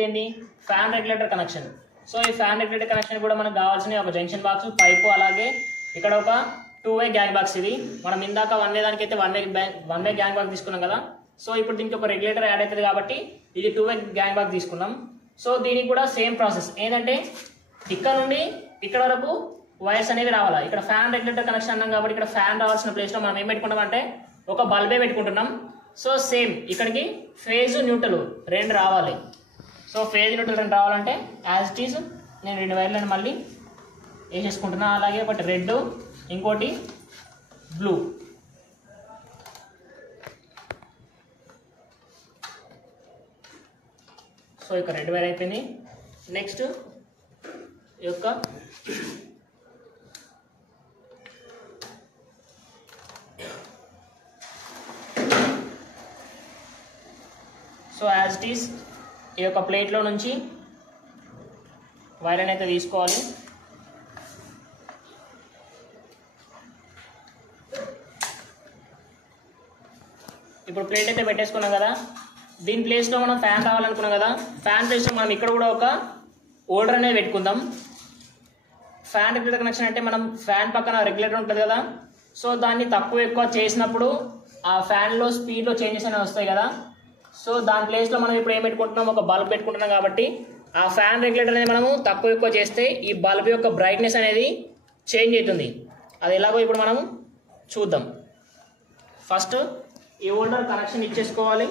ఏంటి fan regulator connection. So ఈ fan regulator connection కూడా మనకు కావాల్సిన ఒక జంక్షన్ బాక్స్, పైపు, అలాగే ఇక్కడ ఒక 2-way గ్యాంగ్ బాక్స్. ఇది మనం ఇందాక వన్ వే దానికైతే వన్ వే గ్యాంగ్ బాక్స్ తీసుకున్నాం కదా. సో ఇప్పుడు దీనికి ఒక రెగ్యులేటర్ యాడ్ అవుతుంది కాబట్టి ఇది 2-way గ్యాంగ్ బాక్స్ తీసుకున్నాం. సో దీనికి కూడా సేమ్ ప్రాసెస్ ఏంటంటే ఇక్కడ నుండి ఇక్కడ వరకు వైర్స్ అనేవి రావాలా. ఇక్కడ ఫ్యాన్ రెగ్యులేటర్ కనెక్షన్ అన్నాం కాబట్టి ఇక్కడ ఫ్యాన్ రావాల్సిన ప్లేస్లో మనం ఏం పెట్టుకుంటాం అంటే ఒక బల్బే పెట్టుకుంటున్నాం. సో సేమ్ ఇక్కడికి ఫేజ్ న్యూట్రల్ రెండు రావాలి. సో ఫేజ్ న్యూట్రల్ రెండు రావాలంటే యాజ్ ఇట్ ఈజ్ నేను 2 వైర్లను మళ్ళీ వేసేసుకుంటున్నా. అలాగే ఒకటి రెడ్, ఇంకోటి బ్లూ. సో ఇక రెడ్ వైర్ అయిపోయింది. నెక్స్ట్ ఈ యొక్క సో యాజ్ ఇట్ ఈస్ ఈ యొక్క ప్లేట్లో నుంచి వైర్ అయితే తీసుకోవాలి. ఇప్పుడు ప్లేట్ అయితే పెట్టేసుకున్నాం కదా. దీని ప్లేస్లో మనం ఫ్యాన్ రావాలనుకున్నాం కదా. ఫ్యాన్ ప్లేస్లో మనం ఇక్కడ కూడా ఒక హోల్డర్ అనేది పెట్టుకుందాం. ఫ్యాన్ రెగ్యులేటర్ కనెక్షన్ అంటే మనం ఫ్యాన్ పక్కన రెగ్యులేటర్ ఉంటుంది కదా. సో దాన్ని తక్కువ ఎక్కువ చేసినప్పుడు ఆ ఫ్యాన్లో స్పీడ్లో చేంజెస్ అనేవి వస్తాయి కదా. సో దాని ప్లేస్లో మనం ఇప్పుడు ఏం పెట్టుకుంటున్నాం, ఒక బల్బ్ పెట్టుకుంటున్నాం కాబట్టి ఆ ఫ్యాన్ రెగ్యులేటర్ అనేది మనము తక్కువ ఎక్కువ చేస్తే ఈ బల్బ్ యొక్క బ్రైట్నెస్ అనేది చేంజ్ అవుతుంది. అది ఎలాగో ఇప్పుడు మనం చూద్దాం. ఫస్ట్ ఈ హోల్డర్ కనెక్షన్ ఇచ్చేసుకోవాలి.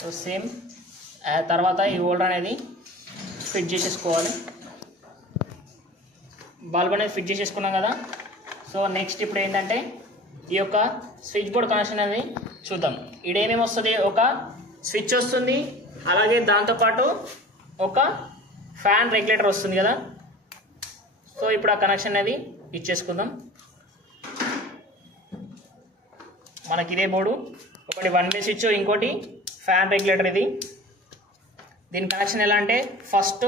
సో సేమ్ తర్వాత ఈ హోల్డర్ అనేది ఫిట్ చేసేసుకోవాలి. బల్బ్ అనేది ఫిట్ చేసేసుకున్నాం కదా. సో నెక్స్ట్ ఇప్పుడు ఏంటంటే ఈ యొక్క స్విచ్ బోర్డ్ కనెక్షన్ అనేది చూద్దాం. ఇడేమేమి వస్తుంది, ఒక స్విచ్ వస్తుంది, అలాగే దాంతోపాటు ఒక ఫ్యాన్ రెగ్యులేటర్ వస్తుంది కదా. సో ఇప్పుడు ఆ కనెక్షన్ అనేది ఇచ్చేసుకుందాం. మనకి ఇదే బోర్డు, ఒకటి 1-way స్విచ్, ఇంకోటి ఫ్యాన్ రెగ్యులేటర్. ఇది దీని కనెక్షన్ ఎలా అంటే ఫస్ట్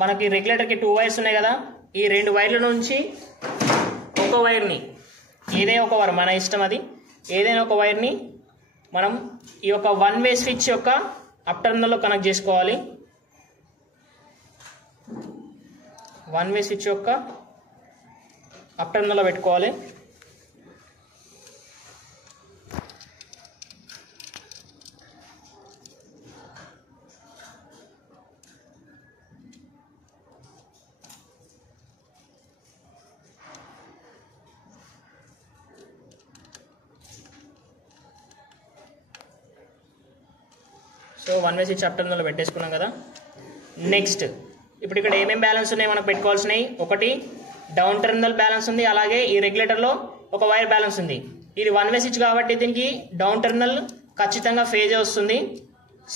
మనకి రెగ్యులేటర్కి 2 వైర్స్ ఉన్నాయి కదా. ఈ 2 వైర్ల నుంచి ఒక వైర్ని ఏదైనా ఒక వైర్ మన ఇష్టం, అది ఏదైనా ఒక వైర్ని మనం ఈ యొక్క 1-way స్విచ్ యొక్క అప్ టర్మినల్లో కనెక్ట్ చేసుకోవాలి. 1-way స్విచ్ యొక్క అప్ టర్మినల్లో పెట్టుకోవాలి. సో 1-way స్విచ్ అప్ టర్మినల్లో పెట్టేసుకున్నాం కదా. నెక్స్ట్ ఇప్పుడు ఇక్కడ ఏమేమి బ్యాలెన్స్ ఉన్నాయి మనకు పెట్టుకోవాల్సినవి, ఒకటి డౌన్ టర్మినల్ బ్యాలెన్స్ ఉంది, అలాగే ఈ రెగ్యులేటర్లో ఒక వైర్ బ్యాలెన్స్ ఉంది. ఇది 1-way స్విచ్ కాబట్టి దీనికి డౌన్ టర్మినల్ ఖచ్చితంగా ఫేజ్ వస్తుంది.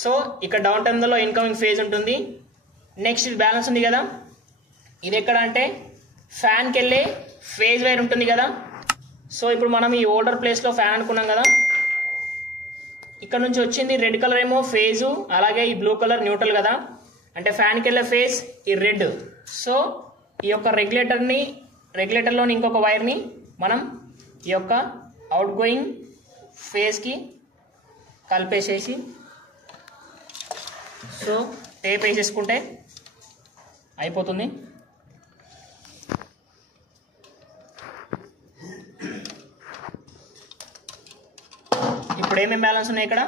సో ఇక్కడ డౌన్ టర్మినల్లో ఇన్కమింగ్ ఫేజ్ ఉంటుంది. నెక్స్ట్ ఇది బ్యాలెన్స్ ఉంది కదా, ఇది ఎక్కడ అంటే ఫ్యాన్కి వెళ్ళే ఫేజ్ వైర్ ఉంటుంది కదా. సో ఇప్పుడు మనం ఈ హోల్డర్ ప్లేస్లో ఫ్యాన్ అనుకున్నాం కదా. ఇక్కడ నుంచి వచ్చింది రెడ్ కలర్ ఏమో ఫేజు, అలాగే ఈ బ్లూ కలర్ న్యూట్రల్ కదా. అంటే ఫ్యాన్కి వెళ్ళే ఫేజ్ ఈ రెడ్. సో ఈ యొక్క రెగ్యులేటర్లోని ఇంకొక వైర్ని మనం ఈ యొక్క అవుట్ గోయింగ్ ఫేజ్కి కలిపేసేసి సో టేప్ వేసేసుకుంటే అయిపోతుంది. ఇప్పుడు ఏమేమి బ్యాలెన్స్ ఉన్నాయి, ఇక్కడ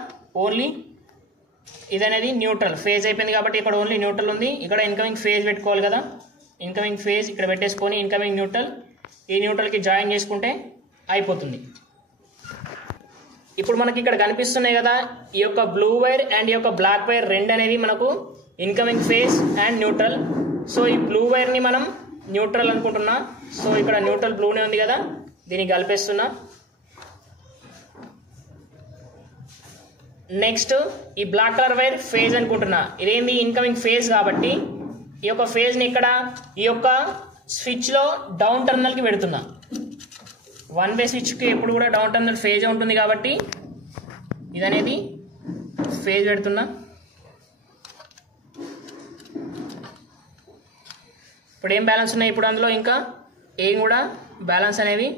ఓన్లీ ఇది అనేది న్యూట్రల్ ఫేజ్ అయిపోయింది కాబట్టి ఇక్కడ ఓన్లీ న్యూట్రల్ ఉంది. ఇక్కడ ఇన్కమింగ్ ఫేజ్ పెట్టుకోవాలి కదా. ఇన్కమింగ్ ఫేజ్ ఇక్కడ పెట్టేసుకొని ఇన్కమింగ్ న్యూట్రల్ ఈ న్యూట్రల్కి జాయిన్ చేసుకుంటే అయిపోతుంది. ఇప్పుడు మనకి ఇక్కడ కనిపిస్తున్నాయి కదా, ఈ యొక్క బ్లూ వైర్ అండ్ ఈ యొక్క బ్లాక్ వైర్ రెండు అనేవి మనకు incoming phase and neutral. So ఈ బ్లూ వైర్ని మనం న్యూట్రల్ అనుకుంటున్నా. సో ఇక్కడ న్యూట్రల్ బ్లూనే ఉంది కదా, దీన్ని కలిపేస్తున్నా. నెక్స్ట్ ఈ బ్లాక్ కలర్ వైర్ ఫేజ్ అనుకుంటున్నా. ఇదేంది ఇన్కమింగ్ ఫేజ్ కాబట్టి ఈ యొక్క ఫేజ్ని ఇక్కడ ఈ యొక్క స్విచ్లో డౌన్ టర్మినల్కి పెడుతున్నా. 1-way స్విచ్కి ఎప్పుడు కూడా డౌన్ టర్మినల్ ఫేజ్ ఉంటుంది కాబట్టి ఇది అనేది ఫేజ్ పెడుతున్నా. ఇప్పుడు ఏం బ్యాలెన్స్ ఉన్నాయి, ఇప్పుడు అందులో ఇంకా ఏం కూడా బ్యాలెన్స్ అనేవి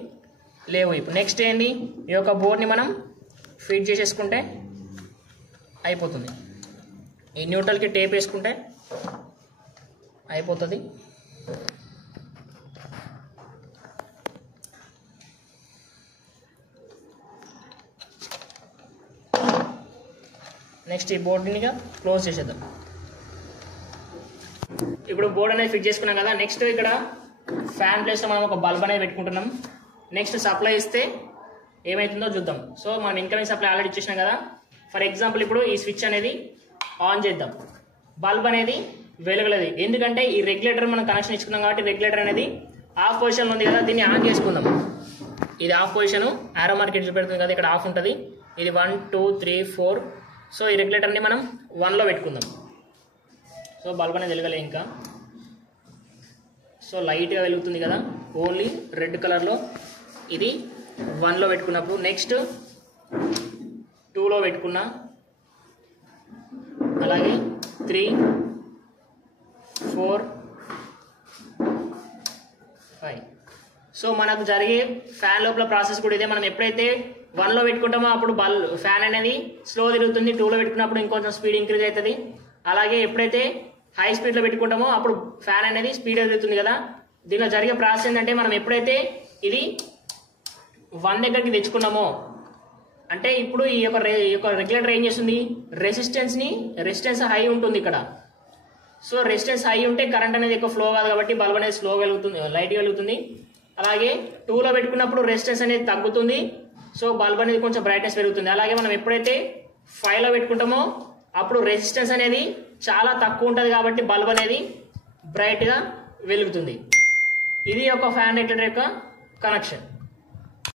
లేవు. ఇప్పుడు నెక్స్ట్ ఏంటి, ఈ యొక్క బోర్డ్ని మనం ఫిట్ చేసేసుకుంటే అయిపోతుంది. ఈ న్యూట్రల్కి టేప్ వేసుకుంటే అయిపోతుంది. నెక్స్ట్ ఈ బోర్డుని క్లోజ్ చేసేద్దాం. ఇప్పుడు బోర్డ్ అనేది ఫిట్ చేసుకున్నాం కదా. నెక్స్ట్ ఇక్కడ ఫ్యాన్ ప్లేస్లో మనం ఒక బల్బ్ అనేది పెట్టుకుంటున్నాం. నెక్స్ట్ సప్లై ఇస్తే ఏమవుతుందో చూద్దాం. సో మనం ఇన్కమింగ్ సప్లై ఆల్రెడీ ఇచ్చేసినాం కదా. ఫర్ ఎగ్జాంపుల్ ఇప్పుడు ఈ స్విచ్ అనేది ఆన్ చేద్దాం. బల్బ్ అనేది వెలగలేదు, ఎందుకంటే ఈ రెగ్యులేటర్ మనం కనెక్షన్ ఇచ్చుకున్నాం కాబట్టి రెగ్యులేటర్ అనేది ఆఫ్ పొజిషన్లో ఉంది కదా. దీన్ని ఆన్ చేసుకుందాం. ఇది ఆఫ్ పొజిషన్, ఆరో మార్కెట్ చూపెడుతుంది కదా, ఇక్కడ ఆఫ్ ఉంటుంది. ఇది 1 2 3 4. సో ఈ రెగ్యులేటర్ని మనం 1లో పెట్టుకుందాం. సో బల్బ్ అనేది వెలగలే ఇంకా. సో లైట్గా వెలుగుతుంది కదా, ఓన్లీ రెడ్ కలర్లో. ఇది 1లో పెట్టుకున్నప్పుడు నెక్స్ట్ 2లో పెట్టుకున్నా, అలాగే 3 4 5. సో మనకు జరిగే ఫ్యాన్ లోపల ప్రాసెస్ కూడా ఇదే. మనం ఎప్పుడైతే 1లో పెట్టుకుంటామో అప్పుడు ఫ్యాన్ అనేది స్లో తిరుగుతుంది. 2లో పెట్టుకున్నప్పుడు ఇంకొంచెం స్పీడ్ ఇంక్రీజ్ అవుతుంది. అలాగే ఎప్పుడైతే హై స్పీడ్లో పెట్టుకుంటామో అప్పుడు ఫ్యాన్ అనేది స్పీడ్ తిరుగుతుంది కదా. దీనిలో జరిగే ప్రాసెస్ ఏంటంటే, మనం ఎప్పుడైతే ఇది 1 దగ్గరికి తెచ్చుకున్నామో అంటే ఇప్పుడు ఈ యొక్క రెగ్యులేటర్ ఏం చేస్తుంది, రెసిస్టెన్స్ హై ఉంటుంది ఇక్కడ. సో రెసిస్టెన్స్ హై ఉంటే కరెంట్ అనేది ఎక్కువ ఫ్లో కాదు కాబట్టి బల్బ్ అనేది స్లో వెలుగుతుంది, లైట్ వెలుగుతుంది. అలాగే 2లో పెట్టుకున్నప్పుడు రెసిస్టెన్స్ అనేది తగ్గుతుంది. సో బల్బ్ అనేది కొంచెం బ్రైట్నెస్ పెరుగుతుంది. అలాగే మనం ఎప్పుడైతే 5లో పెట్టుకుంటామో అప్పుడు రెసిస్టెన్స్ అనేది చాలా తక్కువ ఉంటుంది కాబట్టి బల్బ్ అనేది బ్రైట్గా వెలుగుతుంది. ఇది ఒక ఫ్యాన్ రెగ్యులేటర్ యొక్క కనెక్షన్.